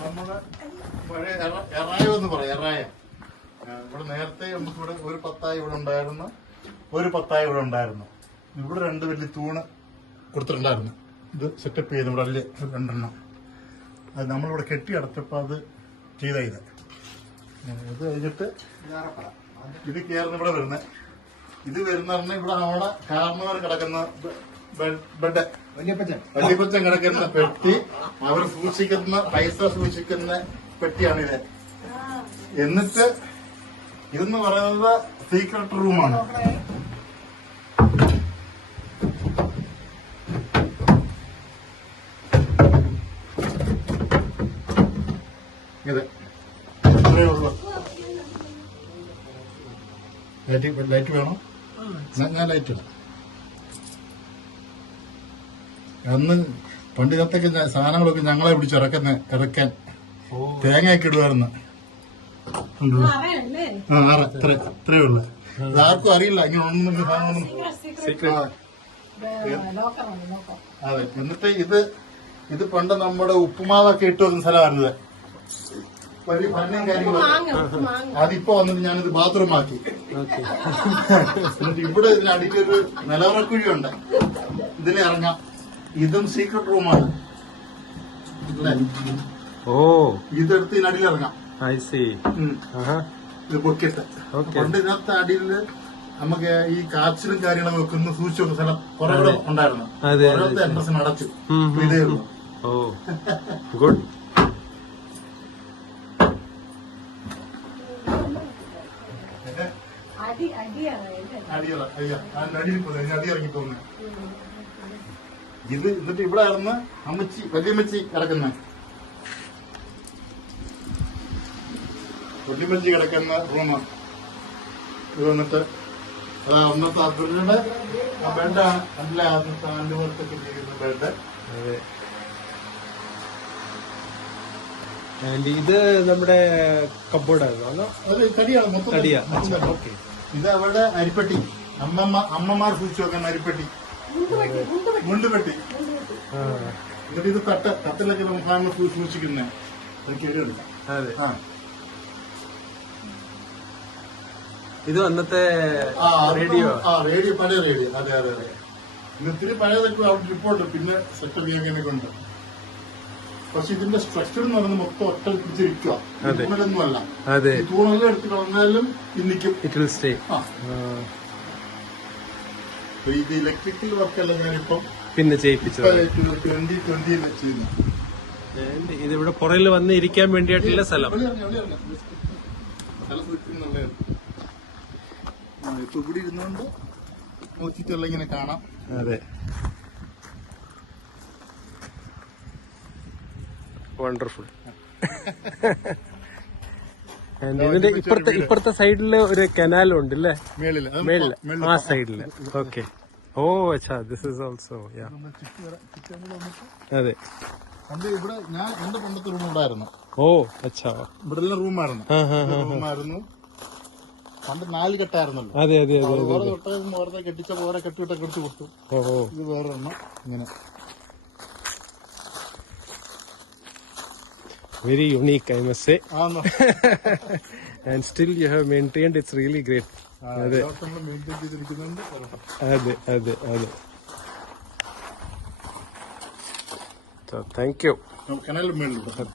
നമ്മുടെ പഴയ എറായം എന്ന് പറയാം. എറായം ഇവിടെ നേരത്തെ നമുക്കിവിടെ ഒരു പത്തായി ഇവിടെ ഉണ്ടായിരുന്നു, ഒരു പത്തായി ഇവിടെ ഉണ്ടായിരുന്നു. ഇവിടെ രണ്ട് വലിയ തൂണ് കൊടുത്തിട്ടുണ്ടായിരുന്നു. ഇത് സെറ്റപ്പ് ചെയ്ത് ഇവിടെ അല്ലേ രണ്ടെണ്ണം. അത് നമ്മളിവിടെ കെട്ടി അടച്ചപ്പോൾ അത് ചെയ്ത ഇത് കഴിഞ്ഞിട്ട് ഇത് കയറുന്ന ഇവിടെ വരുന്നത്. ഇത് വരുന്ന ഇവിടെ അവിടെ കാർന്നവർ കിടക്കുന്ന ബെഡ്, വല്യപ്പച്ചൻ കിടക്കുന്ന പെട്ടി, അവർ സൂക്ഷിക്കുന്ന പൈസ സൂക്ഷിക്കുന്ന പെട്ടിയാണിത്. എന്നിട്ട് ഇതെന്ന് പറയുന്നത് സീക്രട്ട് റൂമാണ്. ഇത് ഇത്രയേ ഉള്ളൂ. ലൈറ്റ് വേണം, ഞാൻ ലൈറ്റ് ഇടാം. അന്ന് പണ്ടിനത്തൊക്കെ സാധനങ്ങളൊക്കെ ഞങ്ങളെ പിടിച്ച് ഇറക്കാൻ തേങ്ങയൊക്കെ ഇടുമായിരുന്നു. ഇത്രയേ ഉള്ളു. ആർക്കും അറിയില്ല ഇങ്ങനെ ഒന്നും സാധനങ്ങളൊന്നും. അതെ. എന്നിട്ട് ഇത് പണ്ട് നമ്മുടെ ഉപ്പുമാവൊക്കെ ഇട്ട് വെക്കുന്ന സ്ഥലമായിരുന്നത്. വലിയ ഭരണയും കാര്യങ്ങളും. അതിപ്പോ വന്നിട്ട് ഞാനിത് ബാത്റൂം ആക്കി. എന്നിട്ട് ഇവിടെ ഇതിനടിയിലൊരു നിലവറക്കുഴിയുണ്ട്, ഇതിൽ ഇറങ്ങാം. ഇതും സീക്രട്ട് റൂമാണ്. ഓ, ഇതെടുത്ത് ഇതിനടിയിൽ ഇറങ്ങാം. ഇത് പൊക്കിട്ട് പണ്ട് ഇതിനകത്ത് അടിയിൽ നമുക്ക് ഈ കാച്ചിലും കാര്യങ്ങളും വെക്കുന്ന സൂക്ഷിച്ചു വെക്കുന്ന സ്ഥലം കുറെ കൂടെ ഉണ്ടായിരുന്നു. എൻട്രൻസിന് അടച്ചു. ഇതേ ഉള്ളൂ. ഗുഡ്. അടി ഇറങ്ങി പോകുന്നത് ഇത്. എന്നിട്ട് ഇവിടെ ആയിരുന്നു അമ്മച്ചി, വല്യമ്മച്ചി കിടക്കുന്ന, വല്യമ്മച്ചി കിടക്കുന്ന റൂമ്. ഇത് വന്നിട്ട് അന്നത്തെ ഹസ്ബൻഡിന്റെ ബെഡാണ്. അല്ല, സ്റ്റാൻഡ് പോലത്തൊക്കെ ചെയ്യുന്ന ബെഡ്. ഇത് നമ്മുടെ കബോർഡാണോ? അത് തടിയാണ്, മൊത്തം. ഇത് അവരുടെ അരിപ്പെട്ടി, അമ്മമാർ സൂക്ഷിച്ചു വെക്കുന്ന അരിപ്പെട്ടി, മുണ്ടുപെട്ടി. എന്നിട്ട് ഇത് കത്തിലൊക്കെ സാധനങ്ങൾ സൂക്ഷിക്കുന്നേ. ഇത് അന്നത്തെ റേഡിയോ. റേഡിയോ, പഴയ റേഡിയോ. അതെ അതെ അതെ. ഇന്നിത്തിരി പഴയതൊക്കെ അവിടെ റിപ്പോർട്ട് പിന്നെ സെറ്റപ്പ് ചെയ്യാനൊക്കെ ഉണ്ട്. പക്ഷെ ഇതിന്റെ സ്ട്രക്ചർ എന്ന് പറയുന്നത് മൊത്തം ഒറ്റ പിടിച്ചിരിക്കുക, തൂണലൊന്നുമല്ല. ഈ തൂണെല്ലാം എടുത്ത് കളഞ്ഞാലും ഇന്നിക്കും. ഇത് ഇലക്ട്രിക്കൽ വർക്കെല്ലാം ഞാനിപ്പം പിന്നെ ചെയ്യിപ്പിച്ചത് 2020 ചെയ്യുന്നു. ഇതിവിടെ പുറകിൽ വന്ന് ഇരിക്കാൻ വേണ്ടിയിട്ടുള്ള സ്ഥലം. ഇപ്പൊ ഇവിടെ ഇരുന്നുകൊണ്ട് നോക്കിയിട്ടുള്ള ഇങ്ങനെ കാണാം. അതെ, വണ്ടർഫുൾ. ഇതിന്റെ ഇപ്പുറത്തെ സൈഡില് ഒരു കനാലും ഉണ്ട് അല്ലേ? മേളില്, ആ സൈഡില്. ഓക്കെ. ഓ, അച്ഛാ, ദിസ് ഈസ് ഓൾസോ. അതെ. ഇവിടെ ഞാൻ എന്റെ പണ്ടത്തെ റൂം ഉണ്ടായിരുന്നു. ഓ, അച്ഛാ. ഇവിടെ റൂമായിരുന്നു. പണ്ട് 4 കെട്ടായിരുന്നല്ലോ. അതെ അതെ അതെ. ഓരോ തൊട്ടേന്ന് ഓരോ കെട്ടിച്ച പോലെ കെട്ടിവിട്ടൊക്കെ എടുത്ത് കൊടുത്തു. ഇത് വേറെ എണ്ണം ഇങ്ങനെ. Very unique, I must say. And still you have maintained. It's really great. അതെ. So thank you. കനാലും മേളിൽ